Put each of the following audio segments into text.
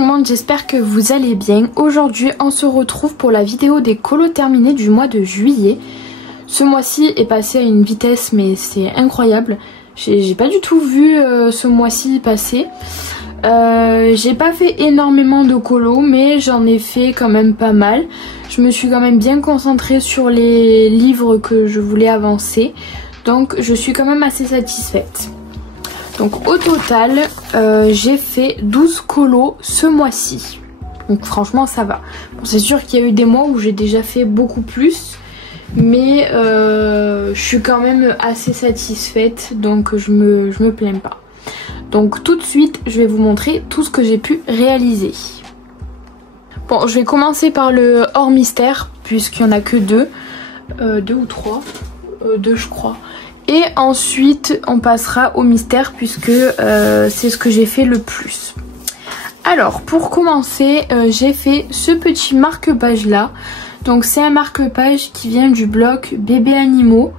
tout le monde, j'espère que vous allez bien. Aujourd'hui on se retrouve pour la vidéo des colos terminés du mois de juillet. Ce mois-ci est passé à une vitesse mais c'est incroyable. J'ai pas du tout vu ce mois-ci passer. J'ai pas fait énormément de colos mais j'en ai fait quand même pas mal. Je me suis quand même bien concentrée sur les livres que je voulais avancer. Donc je suis quand même assez satisfaite. Donc au total, j'ai fait 12 colos ce mois-ci. Donc franchement ça va. Bon, c'est sûr qu'il y a eu des mois où j'ai déjà fait beaucoup plus. Mais je suis quand même assez satisfaite. Donc je me plains pas. Donc tout de suite, je vais vous montrer tout ce que j'ai pu réaliser. Bon, je vais commencer par le hors mystère. Puisqu'il n'y en a que deux. Deux ou trois. Deux je crois. Et ensuite on passera au mystère puisque c'est ce que j'ai fait le plus. Alors pour commencer j'ai fait ce petit marque-page là. Donc c'est un marque-page qui vient du blog Bébé Animaux.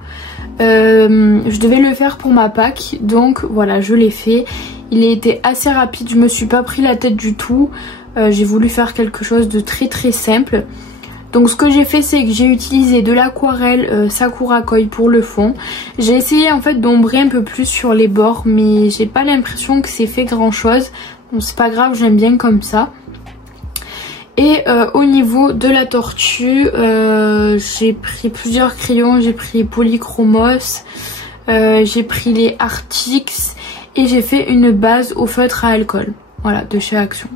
Je devais le faire pour ma Pâques. Donc voilà, je l'ai fait. Il a été assez rapide, je me suis pas pris la tête du tout. J'ai voulu faire quelque chose de très simple. Donc ce que j'ai fait, c'est que j'ai utilisé de l'aquarelle Sakura Koi pour le fond. J'ai essayé en fait d'ombrer un peu plus sur les bords, mais j'ai pas l'impression que c'est fait grand chose. Donc c'est pas grave, j'aime bien comme ça. Et au niveau de la tortue, j'ai pris plusieurs crayons. J'ai pris Polychromos, j'ai pris les Artix et j'ai fait une base au feutre à alcool. Voilà, de chez Action.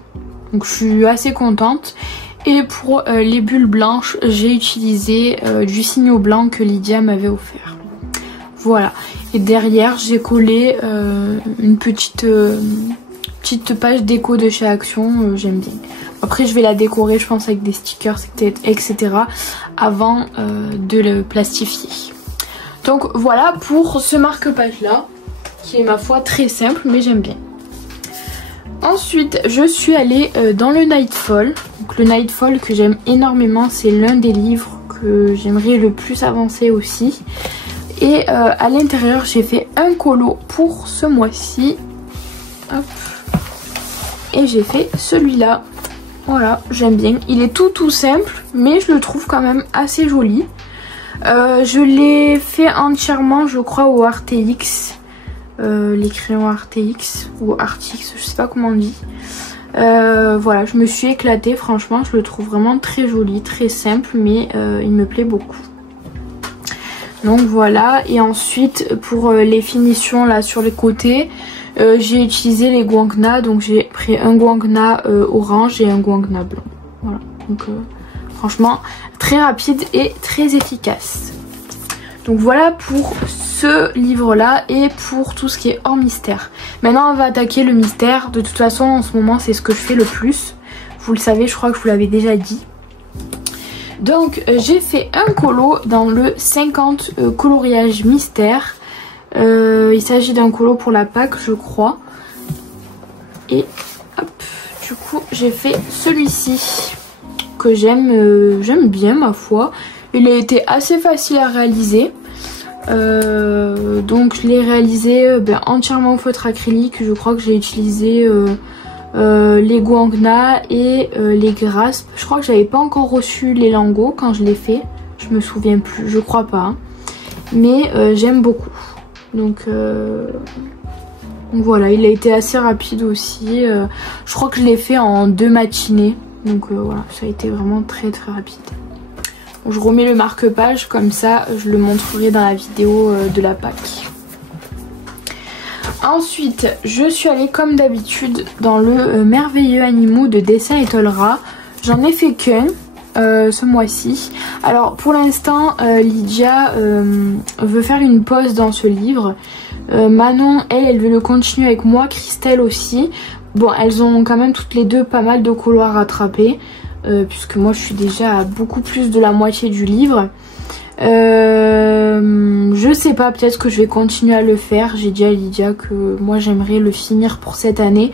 Donc je suis assez contente. Et pour les bulles blanches, j'ai utilisé du signo blanc que Lydia m'avait offert. Voilà. Et derrière, j'ai collé une petite page déco de chez Action. J'aime bien. Après, je vais la décorer, je pense, avec des stickers, etc. avant de le plastifier. Donc voilà pour ce marque-page-là, qui est ma foi très simple, mais j'aime bien. Ensuite, je suis allée dans le Nightfall. Donc, le Nightfall que j'aime énormément, c'est l'un des livres que j'aimerais le plus avancer aussi. Et à l'intérieur, j'ai fait un colo pour ce mois-ci. Hop. Et j'ai fait celui-là. Voilà, j'aime bien. Il est tout simple, mais je le trouve quand même assez joli. Je l'ai fait entièrement, je crois, au RTX. Les crayons RTX ou Artix, je sais pas comment on dit. Voilà, je me suis éclatée, franchement, je le trouve vraiment très joli, très simple, mais il me plaît beaucoup. Donc voilà, et ensuite pour les finitions là sur les côtés, j'ai utilisé les guangna, donc j'ai pris un guangna orange et un guangna blanc. Voilà, donc franchement très rapide et très efficace. Donc voilà pour ce livre là et pour tout ce qui est hors mystère. Maintenant on va attaquer le mystère. De toute façon en ce moment c'est ce que je fais le plus. Vous le savez, je crois que je vous l'avais déjà dit. Donc j'ai fait un colo dans le 50 coloriage mystère. Il s'agit d'un colo pour la Pâques je crois. Et hop, du coup j'ai fait celui-ci que j'aime bien ma foi. Il a été assez facile à réaliser. Donc je l'ai réalisé entièrement au feutre acrylique. Je crois que j'ai utilisé les guangna et les graspes. Je crois que j'avais pas encore reçu les lingots quand je l'ai fait. Je me souviens plus, je crois pas. Hein. Mais j'aime beaucoup. Donc voilà, il a été assez rapide aussi. Je crois que je l'ai fait en 2 matinées. Donc voilà, ça a été vraiment très rapide. Je remets le marque-page, comme ça je le montrerai dans la vidéo de la Pâques. Ensuite, je suis allée comme d'habitude dans le merveilleux animaux de dessin Etolra. J'en ai fait qu'un ce mois-ci. Alors pour l'instant, Lydia veut faire une pause dans ce livre. Manon, elle veut le continuer avec moi, Christelle aussi. Bon, elles ont quand même toutes les deux pas mal de colos à rattraper. Puisque moi je suis déjà à beaucoup plus de la moitié du livre. Je sais pas, peut-être que je vais continuer à le faire. J'ai dit à Lydia que moi j'aimerais le finir pour cette année.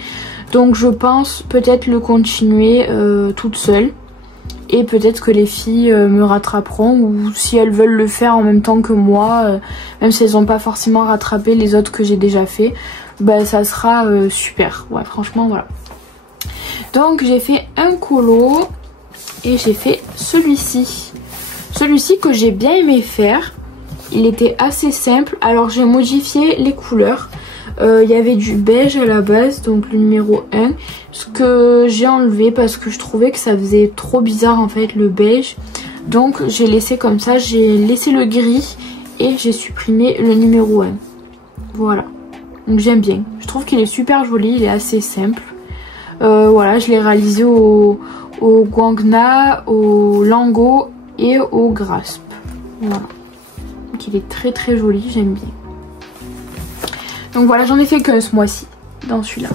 Donc je pense peut-être le continuer toute seule. Et peut-être que les filles me rattraperont. Ou si elles veulent le faire en même temps que moi, même si elles n'ont pas forcément rattrapé les autres que j'ai déjà fait, bah ça sera super. Ouais, franchement voilà. Donc j'ai fait un colo et j'ai fait celui-ci. Celui-ci que j'ai bien aimé faire. Il était assez simple. Alors j'ai modifié les couleurs. Il y avait du beige à la base, donc le numéro 1. Ce que j'ai enlevé parce que je trouvais que ça faisait trop bizarre en fait le beige. Donc j'ai laissé comme ça. J'ai laissé le gris et j'ai supprimé le numéro 1. Voilà. Donc j'aime bien. Je trouve qu'il est super joli. Il est assez simple. Voilà, je l'ai réalisé au guangna, au lango et au grasp. Voilà. Donc il est très très joli, j'aime bien. Donc voilà, j'en ai fait qu'un ce mois-ci, dans celui-là.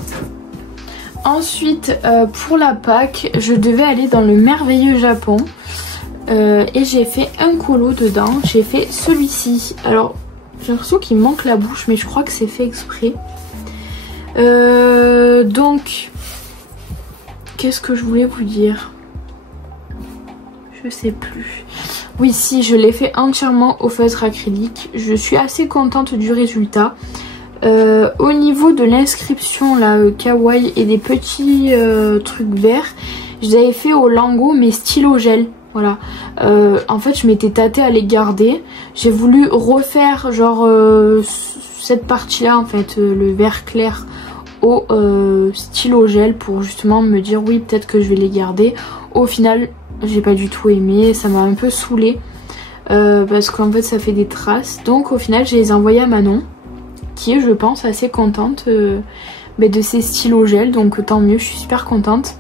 Ensuite, pour la Pâques, je devais aller dans le merveilleux Japon. Et j'ai fait un colo dedans. J'ai fait celui-ci. Alors, j'ai l'impression qu'il manque la bouche, mais je crois que c'est fait exprès. Donc, qu'est-ce que je voulais vous dire? Je sais plus. Oui, si, je l'ai fait entièrement au feutre acrylique. Je suis assez contente du résultat. Au niveau de l'inscription, là, kawaii et des petits trucs verts, je l'avais fait au Lango, mais stylo gel. Voilà. En fait, je m'étais tâtée à les garder. J'ai voulu refaire, genre, cette partie-là, en fait, le vert clair au stylo gel pour justement me dire oui, peut-être que je vais les garder. Au final, j'ai pas du tout aimé. Ça m'a un peu saoulée parce qu'en fait, ça fait des traces. Donc, au final, je les ai envoyés à Manon, qui est, je pense, assez contente de ces stylos gel. Donc, tant mieux, je suis super contente.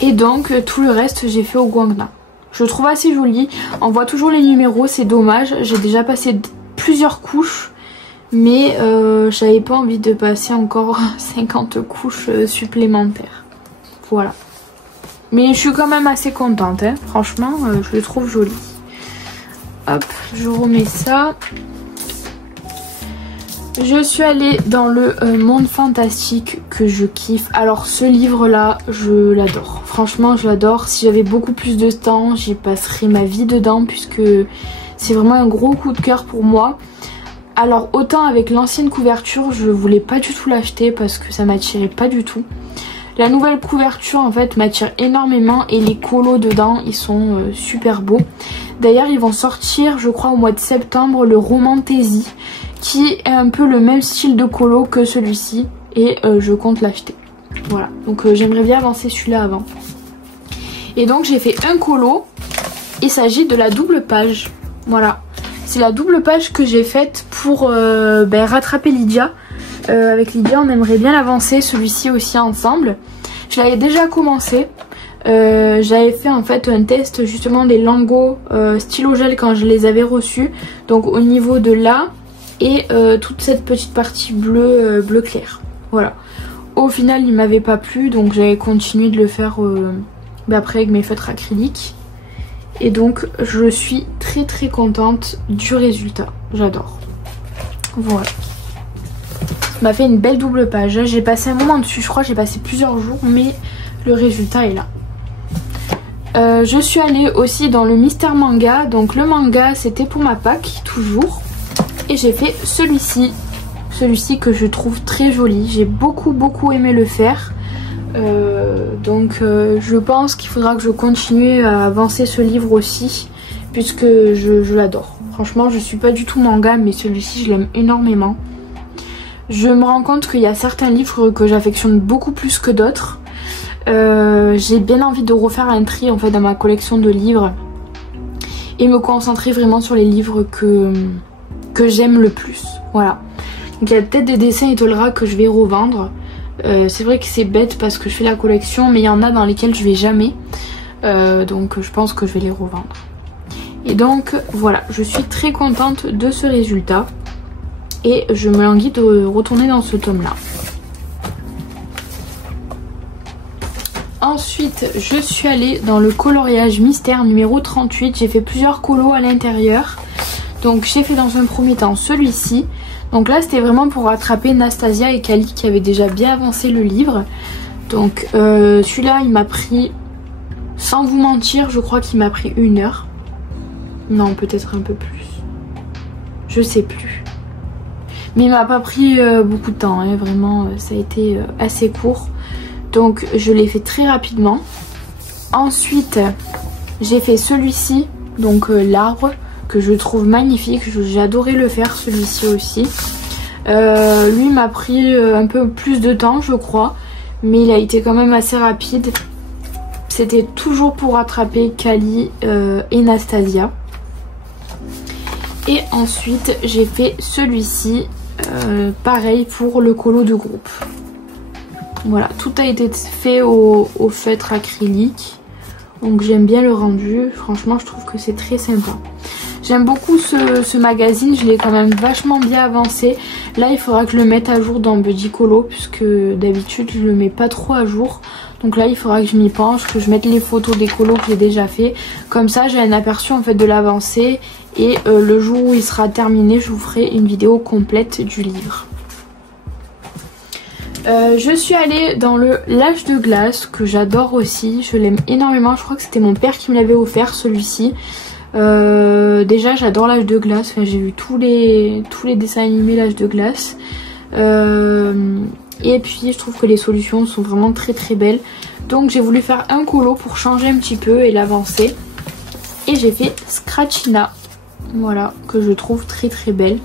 Et donc tout le reste j'ai fait au guangna. Je le trouve assez joli. On voit toujours les numéros, c'est dommage. J'ai déjà passé plusieurs couches. Mais j'avais pas envie de passer encore 50 couches supplémentaires. Voilà. Mais je suis quand même assez contente. Hein. Franchement, je le trouve joli. Hop, je remets ça. Je suis allée dans le monde fantastique que je kiffe. Alors ce livre là, je l'adore. Franchement, je l'adore. Si j'avais beaucoup plus de temps, j'y passerais ma vie dedans puisque c'est vraiment un gros coup de cœur pour moi. Alors autant avec l'ancienne couverture, je voulais pas du tout l'acheter parce que ça m'attirait pas du tout. La nouvelle couverture en fait m'attire énormément et les colos dedans, ils sont super beaux. D'ailleurs, ils vont sortir, je crois, au mois de septembre, le Romantaisie, qui est un peu le même style de colo que celui-ci et je compte l'acheter. Voilà, donc j'aimerais bien avancer celui-là avant. Et donc j'ai fait un colo, il s'agit de la double page. Voilà, c'est la double page que j'ai faite pour rattraper Lydia. Avec Lydia on aimerait bien l'avancer, celui-ci aussi ensemble. Je l'avais déjà commencé. J'avais fait en fait un test justement des Lango stylo gel quand je les avais reçus. Donc au niveau de là et toute cette petite partie bleu clair. Voilà. Au final il m'avait pas plu donc j'avais continué de le faire après avec mes feutres acryliques. Et donc je suis très très contente du résultat. J'adore. Voilà. Ça m'a fait une belle double page. J'ai passé un moment dessus, je crois j'ai passé plusieurs jours mais le résultat est là. Je suis allée aussi dans le Mystère Manga. Donc le manga c'était pour ma Pâques toujours. Et j'ai fait celui-ci. Celui-ci que je trouve très joli. J'ai beaucoup aimé le faire. Donc je pense qu'il faudra que je continue à avancer ce livre aussi. Puisque je l'adore. Franchement je suis pas du tout manga mais celui-ci je l'aime énormément. Je me rends compte qu'il y a certains livres que j'affectionne beaucoup plus que d'autres. J'ai bien envie de refaire un tri en fait dans ma collection de livres et me concentrer vraiment sur les livres que j'aime le plus. Voilà. Donc il y a peut-être des dessins Etolra que je vais revendre. C'est vrai que c'est bête parce que je fais la collection mais il y en a dans lesquels je vais jamais. Donc je pense que je vais les revendre. Et donc voilà, je suis très contente de ce résultat. Et je me languis de retourner dans ce tome là. Ensuite je suis allée dans le coloriage mystère numéro 38. J'ai fait plusieurs colos à l'intérieur. Donc j'ai fait dans un premier temps celui-ci. Donc là c'était vraiment pour rattraper Nastasia et Kali qui avaient déjà bien avancé le livre. Donc celui-là il m'a pris, sans vous mentir, je crois qu'il m'a pris 1 heure. Non, peut-être un peu plus. Je sais plus. Mais il m'a pas pris beaucoup de temps, hein. Vraiment ça a été assez court. Donc je l'ai fait très rapidement. Ensuite j'ai fait celui-ci, donc l'arbre, que je trouve magnifique. J'ai adoré le faire, celui-ci aussi. Lui m'a pris un peu plus de temps je crois, mais il a été quand même assez rapide. C'était toujours pour attraper Kali et Nastasia. Et ensuite j'ai fait celui-ci, pareil pour le colo de groupe. Voilà, tout a été fait au feutre acrylique. Donc j'aime bien le rendu, franchement je trouve que c'est très sympa. J'aime beaucoup ce magazine, je l'ai quand même vachement bien avancé. Là il faudra que je le mette à jour dans Buddy Colo, puisque d'habitude je le mets pas trop à jour. Donc là il faudra que je m'y penche, que je mette les photos des colos que j'ai déjà fait. Comme ça j'ai un aperçu en fait de l'avancée. Et le jour où il sera terminé, je vous ferai une vidéo complète du livre. Je suis allée dans le L'Âge de glace, que j'adore aussi, je l'aime énormément. Je crois que c'était mon père qui me l'avait offert, celui-ci. Déjà j'adore L'Âge de glace, enfin, j'ai vu tous les dessins animés L'Âge de glace. Et puis je trouve que les solutions sont vraiment très très belles. Donc j'ai voulu faire un colo pour changer un petit peu et l'avancer. Et j'ai fait Scratchina, voilà, que je trouve très très belle.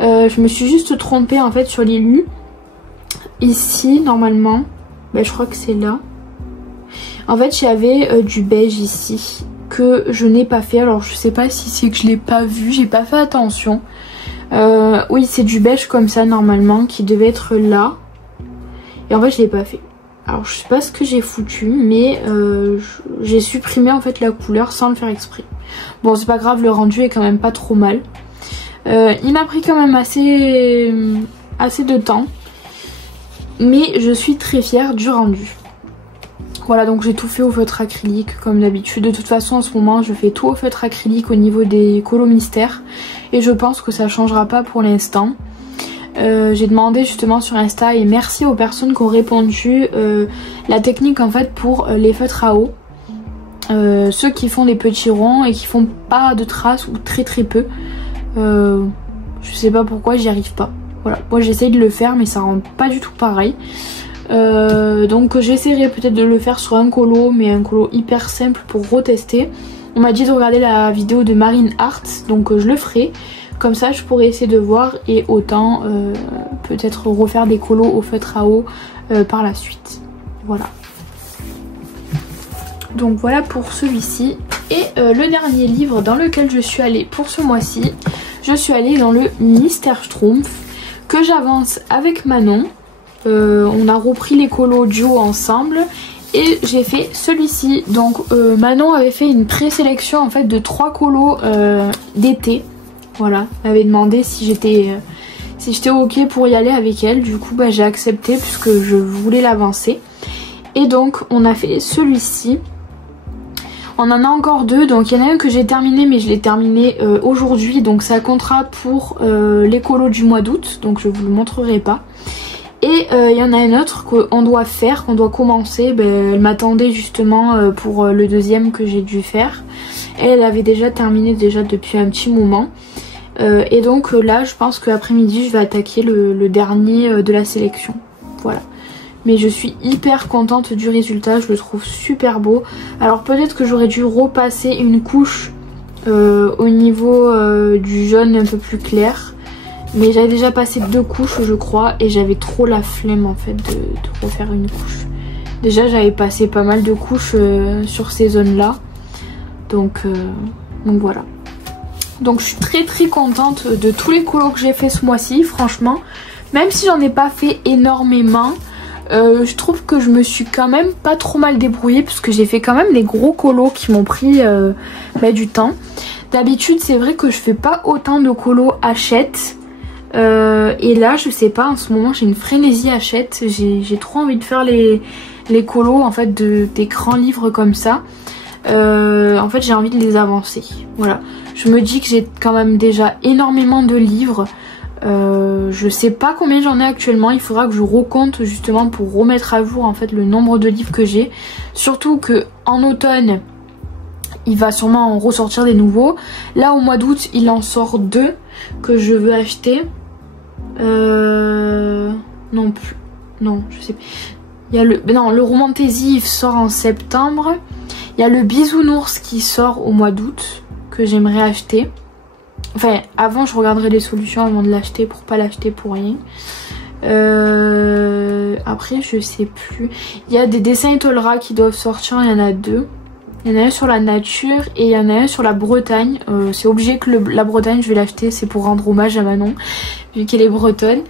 Je me suis juste trompée en fait sur l'élu. Ici normalement, ben, je crois que c'est là. En fait j'avais du beige ici que je n'ai pas fait. Alors je sais pas si c'est que je l'ai pas vu, j'ai pas fait attention. Oui c'est du beige comme ça normalement qui devait être là. Et en fait je l'ai pas fait. Alors je sais pas ce que j'ai foutu, mais j'ai supprimé en fait la couleur sans le faire exprès. Bon c'est pas grave, le rendu est quand même pas trop mal. Il m'a pris quand même assez de temps. Mais je suis très fière du rendu. Voilà, donc j'ai tout fait au feutre acrylique comme d'habitude. De toute façon en ce moment je fais tout au feutre acrylique au niveau des colos mystères. Et je pense que ça changera pas pour l'instant. J'ai demandé justement sur Insta et merci aux personnes qui ont répondu la technique en fait pour les feutres à eau. Ceux qui font des petits ronds et qui font pas de traces ou très très peu. Je sais pas pourquoi j'y arrive pas. Voilà, moi j'essaye de le faire mais ça rend pas du tout pareil. Donc j'essaierai peut-être de le faire sur un colo, mais un colo hyper simple pour retester. On m'a dit de regarder la vidéo de Marine Art, donc je le ferai. Comme ça je pourrais essayer de voir et autant peut-être refaire des colos au feutre à eau par la suite. Voilà. Donc voilà pour celui-ci. Et le dernier livre dans lequel je suis allée pour ce mois-ci, je suis allée dans le Mystère Schtroumpf que j'avance avec Manon. On a repris les colos duo ensemble et j'ai fait celui-ci. Donc Manon avait fait une présélection en fait de 3 colos d'été. Voilà, elle m'avait demandé si j'étais ok pour y aller avec elle. Du coup bah, j'ai accepté puisque je voulais l'avancer. Et donc on a fait celui-ci. On en a encore 2, donc il y en a un que j'ai terminé mais je l'ai terminé aujourd'hui. Donc ça comptera pour les colos du mois d'août, donc je vous le montrerai pas. Et il y en a un autre qu'on doit faire, qu'on doit commencer. Ben, elle m'attendait justement pour le deuxième que j'ai dû faire. Et elle avait déjà terminé depuis un petit moment. Et donc là je pense qu'après-midi je vais attaquer le dernier de la sélection. Voilà. Mais je suis hyper contente du résultat, je le trouve super beau. Alors peut-être que j'aurais dû repasser une couche au niveau du jaune un peu plus clair. Mais j'avais déjà passé 2 couches je crois et j'avais trop la flemme en fait de refaire une couche. Déjà j'avais passé pas mal de couches sur ces zones là. Donc voilà. Donc je suis très très contente de tous les colos que j'ai fait ce mois-ci franchement. Même si j'en ai pas fait énormément, je trouve que je me suis quand même pas trop mal débrouillée. Parce que j'ai fait quand même des gros colos qui m'ont pris du temps. D'habitude c'est vrai que je fais pas autant de colos Hachette. Et là je sais pas, en ce moment j'ai une frénésie Hachette. J'ai trop envie de faire les colos en fait des grands livres comme ça. En fait j'ai envie de les avancer. Voilà, je me dis que j'ai quand même déjà énormément de livres. Je sais pas combien j'en ai actuellement. Il faudra que je recompte justement pour remettre à jour en fait le nombre de livres que j'ai. Surtout que en automne il va sûrement en ressortir des nouveaux. Là au mois d'août il en sort 2 que je veux acheter. Non plus. Non, je sais pas. Il y a le Romantaisie sort en septembre. Il y a le Bisounours qui sort au mois d'août, que j'aimerais acheter. Enfin, avant je regarderai les solutions avant de l'acheter pour pas l'acheter pour rien. Après je sais plus. Il y a des dessins Etolra qui doivent sortir, il y en a 2. Il y en a un sur la nature et il y en a un sur la Bretagne. C'est obligé que la Bretagne je vais l'acheter, c'est pour rendre hommage à Manon, vu qu'elle est bretonne.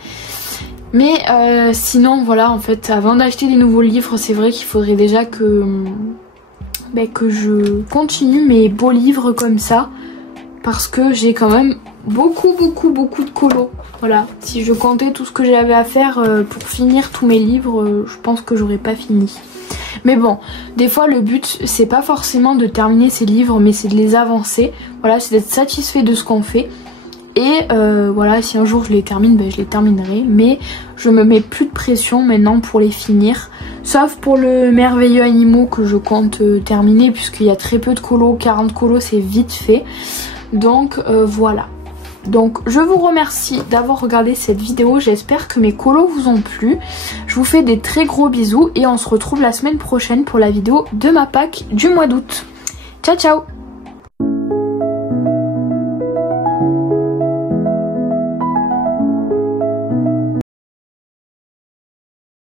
Mais sinon voilà, en fait avant d'acheter des nouveaux livres, c'est vrai qu'il faudrait déjà que je continue mes beaux livres comme ça. Parce que j'ai quand même beaucoup de colos. Voilà, si je comptais tout ce que j'avais à faire pour finir tous mes livres, je pense que j'aurais pas fini. Mais bon, des fois le but c'est pas forcément de terminer ces livres, mais c'est de les avancer. Voilà, c'est d'être satisfait de ce qu'on fait. Et voilà, si un jour je les termine, je les terminerai. Mais je me mets plus de pression maintenant pour les finir. Sauf pour le merveilleux animaux que je compte terminer, puisqu'il y a très peu de colos, 40 colos c'est vite fait. Donc voilà. Donc je vous remercie d'avoir regardé cette vidéo. J'espère que mes colos vous ont plu. Je vous fais des très gros bisous et on se retrouve la semaine prochaine pour la vidéo de ma Pâques du mois d'août. Ciao ciao!